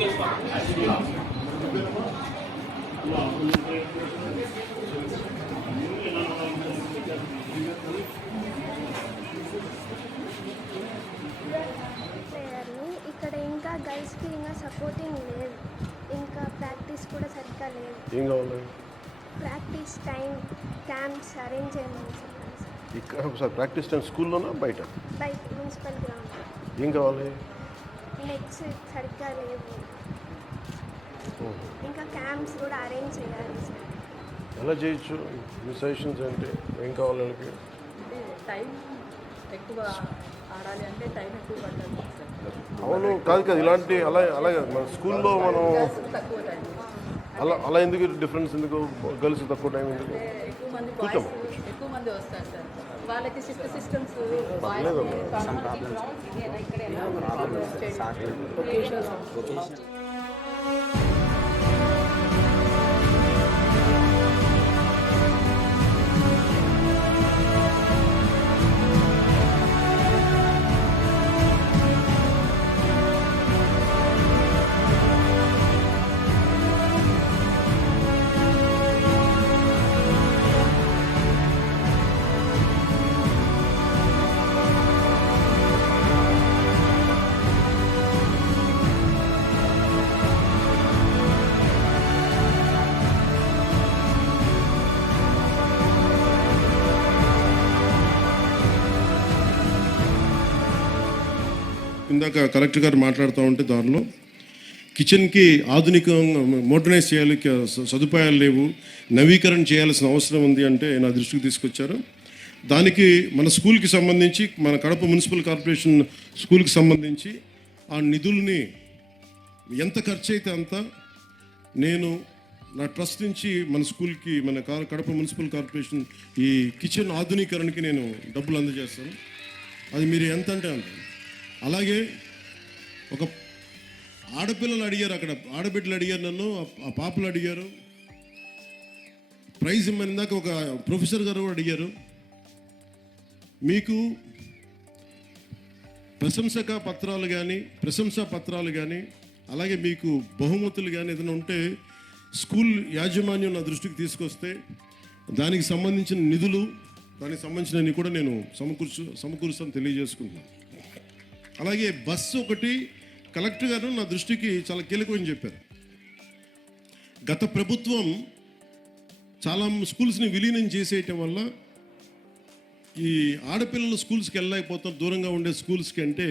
ఇక్కడ ఇంకా గర్ల్స్కి ఇంకా సపోర్టింగ్ లేదు, ఇంకా ప్రాక్టీస్ కూడా సరిగ్గా లేదు. ఏం కావాలి? ప్రాక్టీస్ టైం క్యాంప్స్ అరేంజ్ చేయమని చెప్పాను సార్. ఇక్కడ ఒకసారి ప్రాక్టీస్ టైం స్కూల్లోనా బయట? బయట మున్సిపల్ గ్రౌండ్. ఏం కావాలి? నెట్స్ సరిగ్గా లేవు, ఇంకా క్యాంప్స్ కూడా అరేంజ్ చేయాలి సార్. ఎలా చేయొచ్చు? మీ సజెషన్స్ ఏంటి? ఏం కావాలి వాళ్ళకి? టైం ఎక్కువ ఆడాలి అంటే టైం ఎక్కువ పడుతుంది సార్. అవును, కాదు ఇలాంటి అలాగే మన స్కూల్లో మనం తక్కువ టైం అలా ఎందుకు డిఫరెన్స్ ఎందుకు? గర్ల్స్ తక్కువ టైం ఎందుకు? ఎక్కువ మంది వస్తారు సార్, వాళ్ళకి షిఫ్ట్ సిస్టమ్స్ ఇందాక కలెక్టర్ గారు మాట్లాడుతూ ఉంటే దానిలో కిచెన్కి ఆధునికంగా మోడర్నైజ్ చేయాలి, సదుపాయాలు లేవు, నవీకరణ చేయాల్సిన అవసరం ఉంది అంటే నా దృష్టికి తీసుకొచ్చారు. దానికి మన స్కూల్కి సంబంధించి, మన కడప మున్సిపల్ కార్పొరేషన్ స్కూల్కి సంబంధించి ఆ నిధుల్ని ఎంత ఖర్చు అయితే అంత నేను నా ట్రస్ట్ నుంచి మన స్కూల్కి, మన కడప మున్సిపల్ కార్పొరేషన్ ఈ కిచెన్ ఆధునీకరణకి నేను డబ్బులు అందజేస్తాను. అది మీరు ఎంత అంటే అంత. అలాగే ఒక ఆడపిల్లలు అడిగారు, అక్కడ ఆడబిడ్డలు అడిగారు, నన్ను ఆ పాపలు అడిగారు, ప్రైజ్ ఇమ్మని ఇందాక ఒక ప్రొఫెసర్ గారు కూడా అడిగారు. మీకు ప్రశంసా పత్రాలు కానీ అలాగే మీకు బహుమతులు కానీ ఏదైనా ఉంటే స్కూల్ యాజమాన్యం నా దృష్టికి తీసుకొస్తే దానికి సంబంధించిన నిధులు, దానికి సంబంధించినవి కూడా నేను సమకూరుస్తాను తెలియజేసుకుంటున్నాను. అలాగే బస్సు ఒకటి కలెక్టర్ గారు నా దృష్టికి చాలా కీలకమని చెప్పారు. గత ప్రభుత్వం చాలా స్కూల్స్ని విలీనం చేసేయటం వల్ల ఈ ఆడపిల్లలు స్కూల్స్కి వెళ్ళలేకపోతారు, దూరంగా ఉండే స్కూల్స్కి. అంటే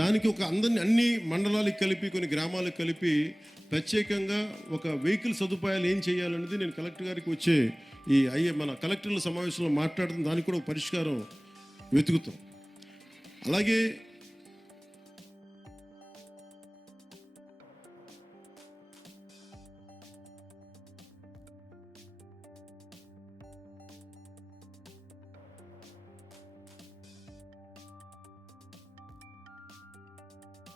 దానికి ఒక అన్ని మండలాలకు కలిపి, కొన్ని గ్రామాలకు కలిపి ప్రత్యేకంగా ఒక వెహికల్ సదుపాయాలు ఏం చేయాలనేది నేను కలెక్టర్ గారికి వచ్చే మన కలెక్టర్ల సమావేశంలో మాట్లాడుతున్న దానికి కూడా ఒక పరిష్కారం వెతుకుతాం. అలాగే